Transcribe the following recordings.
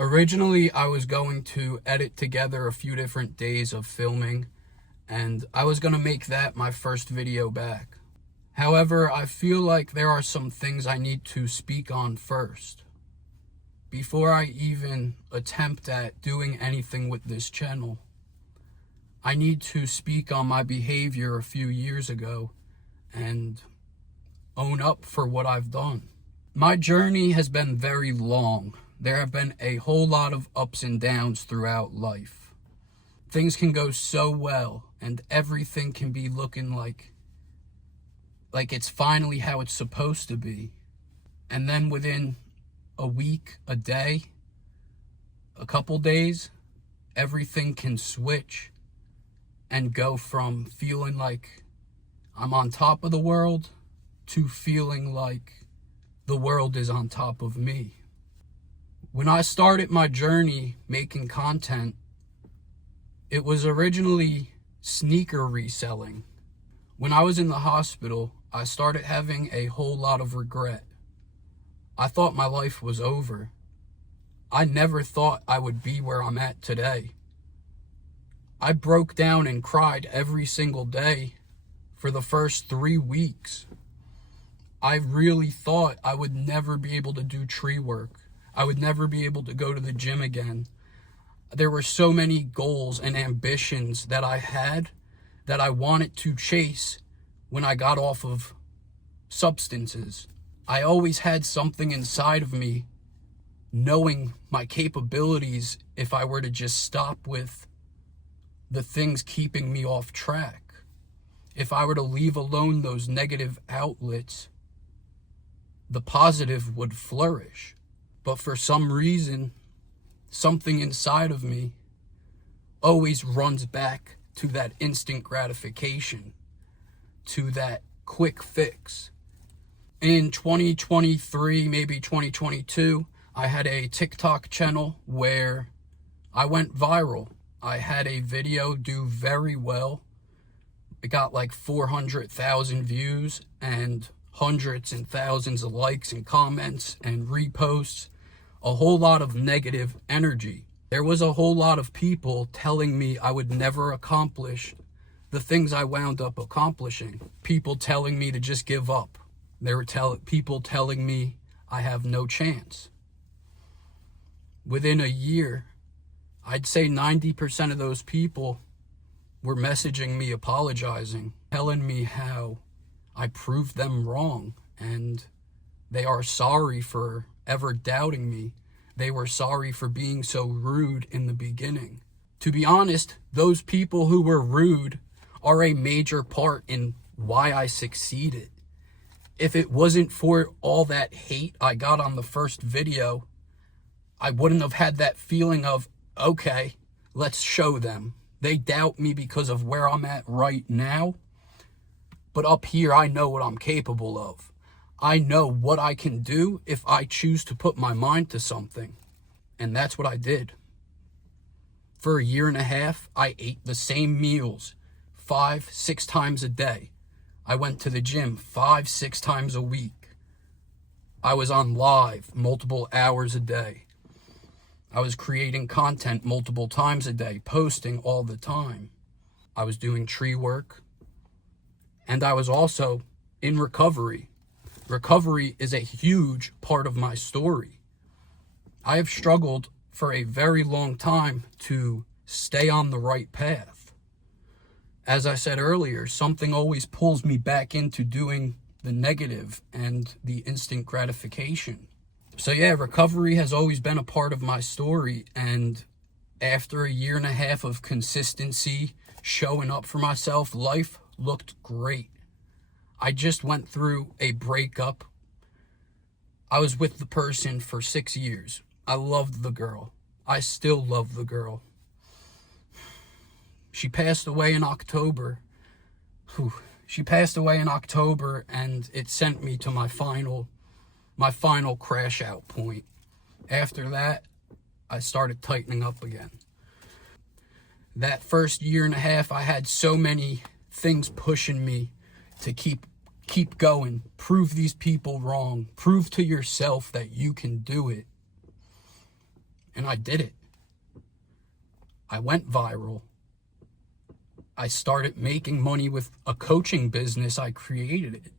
Originally, I was going to edit together a few different days of filming, and I was going to make that my first video back. However, I feel like there are some things I need to speak on first, before I even attempt at doing anything with this channel. I need to speak on my behavior a few years ago and own up for what I've done. My journey has been very long. There have been a whole lot of ups and downs throughout life. Things can go so well and everything can be looking like it's finally how it's supposed to be. And then within a week, a day, a couple days, everything can switch and go from feeling like I'm on top of the world to feeling like the world is on top of me. When I started my journey making content, it was originally sneaker reselling. When I was in the hospital, I started having a whole lot of regret. I thought my life was over. I never thought I would be where I'm at today. I broke down and cried every single day for the first 3 weeks. I really thought I would never be able to do tree work. I would never be able to go to the gym again. There were so many goals and ambitions that I had that I wanted to chase when I got off of substances. I always had something inside of me knowing my capabilities if I were to just stop with the things keeping me off track. If I were to leave alone those negative outlets, the positive would flourish. But for some reason, something inside of me always runs back to that instant gratification, to that quick fix. In 2023, maybe 2022, I had a TikTok channel where I went viral. I had a video do very well. It got like 400,000 views and hundreds and thousands of likes and comments and reposts. A whole lot of negative energy. There was a whole lot of people telling me I would never accomplish the things I wound up accomplishing. People telling me to just give up. There were people telling me I have no chance. Within a year, I'd say 90% of those people were messaging me apologizing, telling me how I proved them wrong, and they are sorry for ever doubting me. They were sorry for being so rude in the beginning. To be honest, those people who were rude are a major part in why I succeeded. If it wasn't for all that hate I got on the first video, I wouldn't have had that feeling of, okay, let's show them. They doubt me because of where I'm at right now, but up here I know what I'm capable of. I know what I can do if I choose to put my mind to something. And that's what I did. For a year and a half, I ate the same meals 5-6 times a day. I went to the gym 5-6 times a week. I was on live multiple hours a day. I was creating content multiple times a day, posting all the time. I was doing tree work. And I was also in recovery. Recovery is a huge part of my story. I have struggled for a very long time to stay on the right path. As I said earlier, something always pulls me back into doing the negative and the instant gratification. So yeah, recovery has always been a part of my story, and after a year and a half of consistency, showing up for myself, life looked great. I just went through a breakup. I was with the person for 6 years. I loved the girl. I still love the girl. She passed away in October. She passed away in October, and it sent me to my final crash out point. After that, I started tightening up again. That first year and a half, I had so many things pushing me to keep going, prove these people wrong, prove to yourself that you can do it. And I did it. I went viral. I started making money with a coaching business. I created it.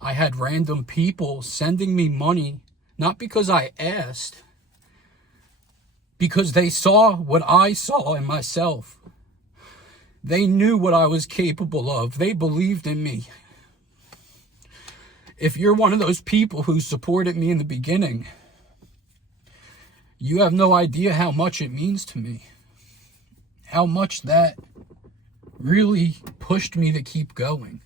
I had random people sending me money, not because I asked, because they saw what I saw in myself. They knew what I was capable of. They believed in me. If you're one of those people who supported me in the beginning, you have no idea how much it means to me. How much that really pushed me to keep going.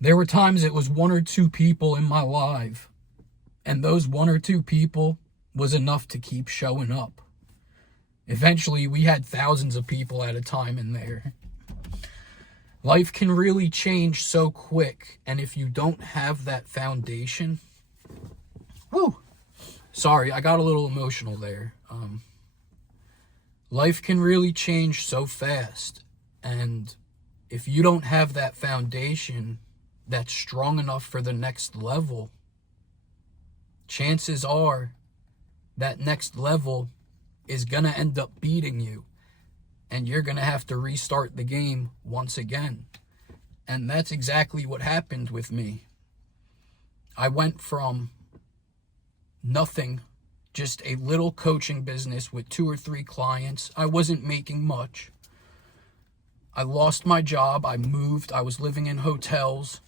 There were times it was one or two people in my life, and those one or two people was enough to keep showing up. Eventually, we had thousands of people at a time in there. Life can really change so quick, and if you don't have that foundation... Sorry, I got a little emotional there. Life can really change so fast, and if you don't have that foundation that's strong enough for the next level, chances are that next level is going to end up beating you, and you're going to have to restart the game once again. And that's exactly what happened with me. I went from nothing, just a little coaching business with 2 or 3 clients. I wasn't making much. I lost my job. I moved. I was living in hotels.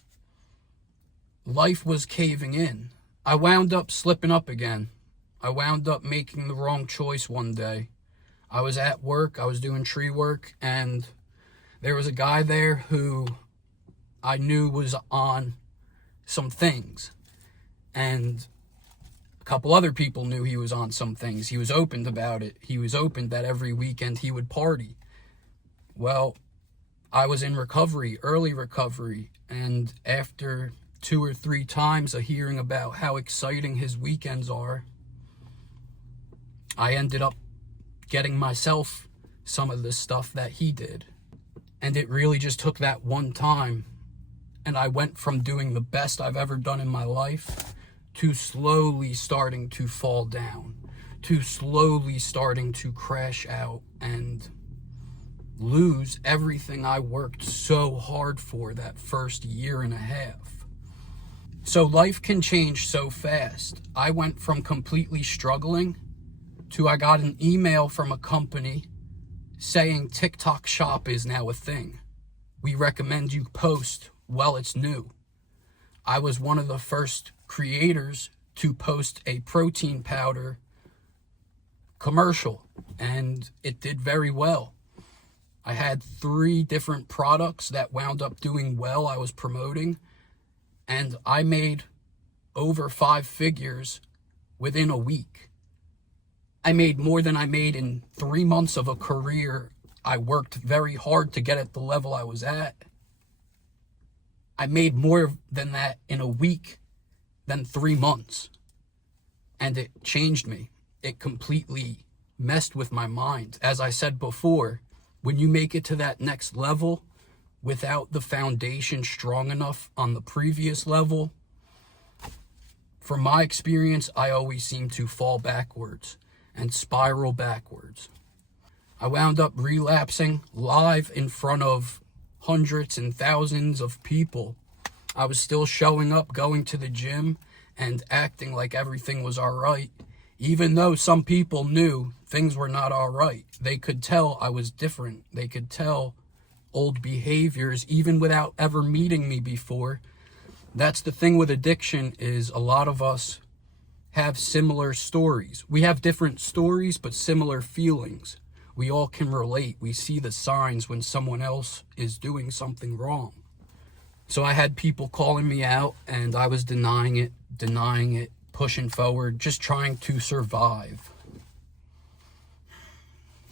Life was caving in. I wound up slipping up again. I wound up making the wrong choice one day. I was at work. I was doing tree work, and there was a guy there who I knew was on some things. And a couple other people knew he was on some things. He was open about it. He was open that every weekend he would party. Well, I was in recovery, early recovery, and after 2 or 3 times of hearing about how exciting his weekends are, I ended up getting myself some of the stuff that he did. And it really just took that one time, and I went from doing the best I've ever done in my life to slowly starting to fall down, to slowly starting to crash out and lose everything I worked so hard for that first 1.5 years. So life can change so fast. I went from completely struggling to I got an email from a company saying TikTok Shop is now a thing. We recommend you post while it's new. I was one of the first creators to post a protein powder commercial, and it did very well. I had 3 different products that wound up doing well I was promoting, and I made over 5 figures within a week. I made more than I made in 3 months of a career. I worked very hard to get at the level I was at. I made more than that in a week than 3 months. And it changed me. It completely messed with my mind. As I said before, when you make it to that next level without the foundation strong enough on the previous level, from my experience, I always seem to fall backwards and spiral backwards. I wound up relapsing live in front of hundreds and thousands of people. I was still showing up, going to the gym, and acting like everything was all right, even though some people knew things were not all right. They could tell I was different. They could tell old behaviors, even without ever meeting me before. That's the thing with addiction, is a lot of us have similar stories. We have different stories, but similar feelings. We all can relate. We see the signs when someone else is doing something wrong. So I had people calling me out, and I was denying it, pushing forward, just trying to survive.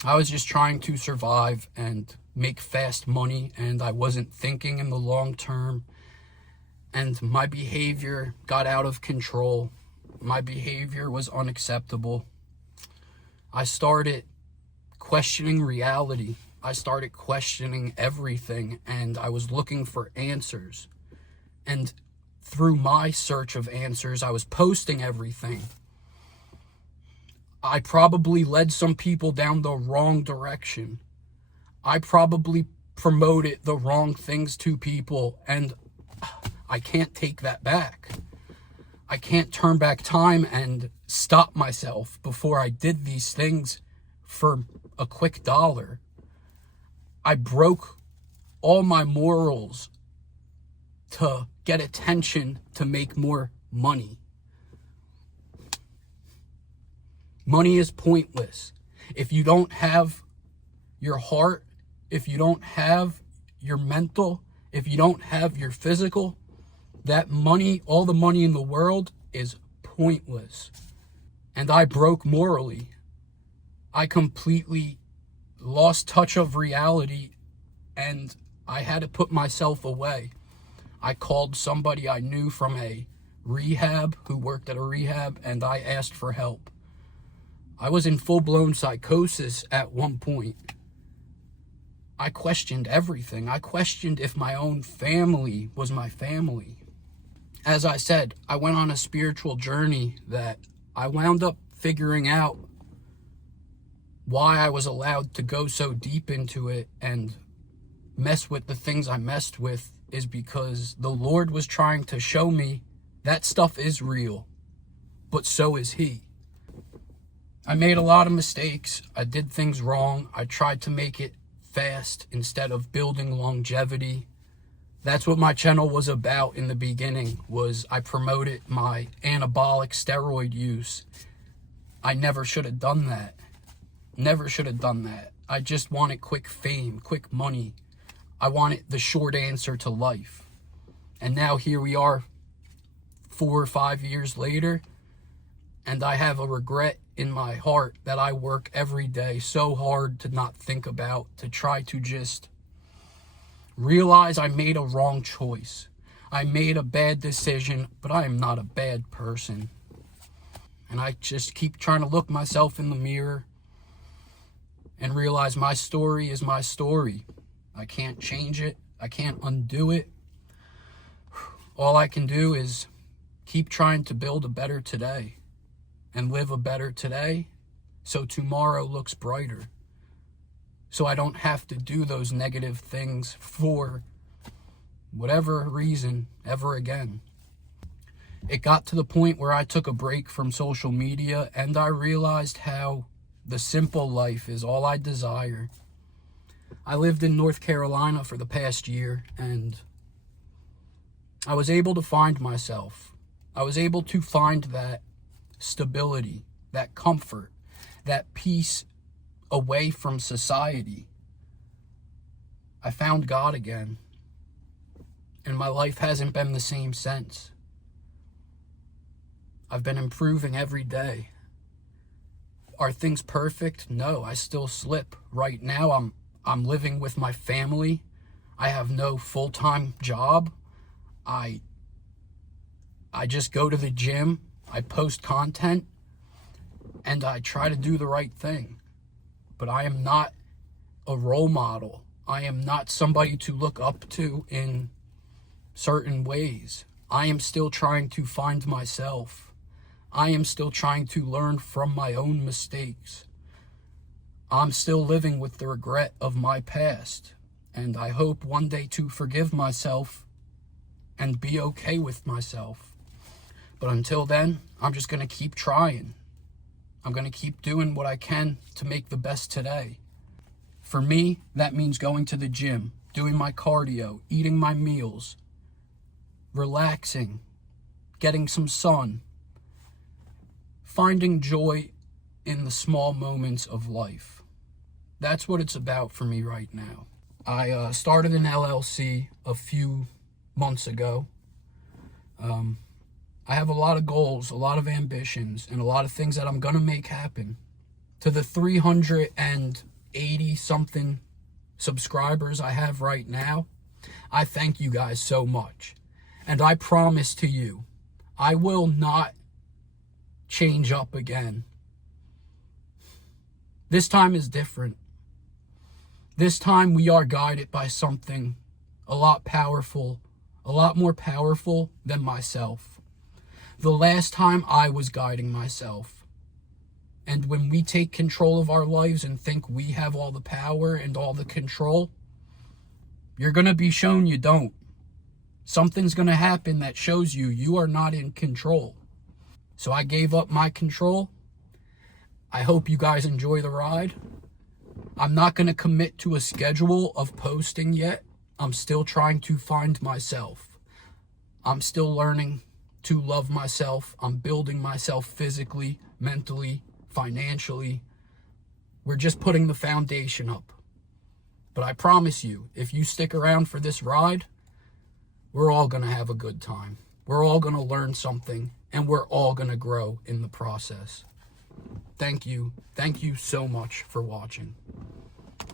I was just trying to survive and make fast money, and I wasn't thinking in the long term. And my behavior got out of control. My behavior was unacceptable. I started questioning reality. I started questioning everything, and I was looking for answers. And through my search of answers, I was posting everything. I probably led some people down the wrong direction. I probably promoted the wrong things to people, and I can't take that back. I can't turn back time and stop myself before I did these things for a quick dollar. I broke all my morals to get attention to make more money. Money is pointless. If you don't have your heart, if you don't have your mental, if you don't have your physical, that money, all the money in the world, is pointless. And I broke morally. I completely lost touch of reality, and I had to put myself away. I called somebody I knew from a rehab, who worked at a rehab, and I asked for help. I was in full-blown psychosis at one point. I questioned everything. I questioned if my own family was my family. As I said, I went on a spiritual journey that I wound up figuring out why I was allowed to go so deep into it and mess with the things I messed with is because the Lord was trying to show me that stuff is real, but so is He. I made a lot of mistakes. I did things wrong. I tried to make it fast instead of building longevity. That's what my channel was about in the beginning, was I promoted my anabolic steroid use. I never should have done that. Never should have done that. I just wanted quick fame, quick money. I wanted the short answer to life. And now here we are 4 or 5 years later, and I have a regret in my heart that I work every day so hard to not think about, to try to just realize I made a wrong choice. I made a bad decision, but I am not a bad person. And I just keep trying to look myself in the mirror and realize my story is my story. I can't change it. I can't undo it. All I can do is keep trying to build a better today and live a better today so tomorrow looks brighter. So I don't have to do those negative things for whatever reason ever again. It got to the point where I took a break from social media and I realized how the simple life is all I desire. I lived in North Carolina for the past year, and I was able to find myself. I was able to find that stability, that comfort, that peace away from society. I found God again, and my life hasn't been the same since. I've been improving every day. Are things perfect? No, I still slip. Right now, I'm living with my family. I have no full-time job. I just go to the gym. I post content, and I try to do the right thing. But I am not a role model. I am not somebody to look up to in certain ways. I am still trying to find myself. I am still trying to learn from my own mistakes. I'm still living with the regret of my past, and I hope one day to forgive myself and be okay with myself. But until then, I'm just going to keep trying. I'm going to keep doing what I can to make the best today. For me, that means going to the gym, doing my cardio, eating my meals, relaxing, getting some sun, finding joy in the small moments of life. That's what it's about for me right now. I started an LLC a few months ago. I have a lot of goals, a lot of ambitions, and a lot of things that I'm going to make happen. To the 380-something subscribers I have right now, I thank you guys so much. And I promise to you, I will not change up again. This time is different. This time we are guided by something a lot powerful, a lot more powerful than myself. The last time I was guiding myself And when we take control of our lives and think we have all the power and all the control, you're going to be shown you don't. Something's going to happen that shows you you are not in control. So I gave up my control. I hope you guys enjoy the ride. I'm not going to commit to a schedule of posting yet. I'm still trying to find myself. I'm still learning to love myself. I'm building myself physically, mentally, financially. We're just putting the foundation up. But I promise you, if you stick around for this ride, we're all going to have a good time. We're all going to learn something, and we're all going to grow in the process. Thank you. Thank you so much for watching.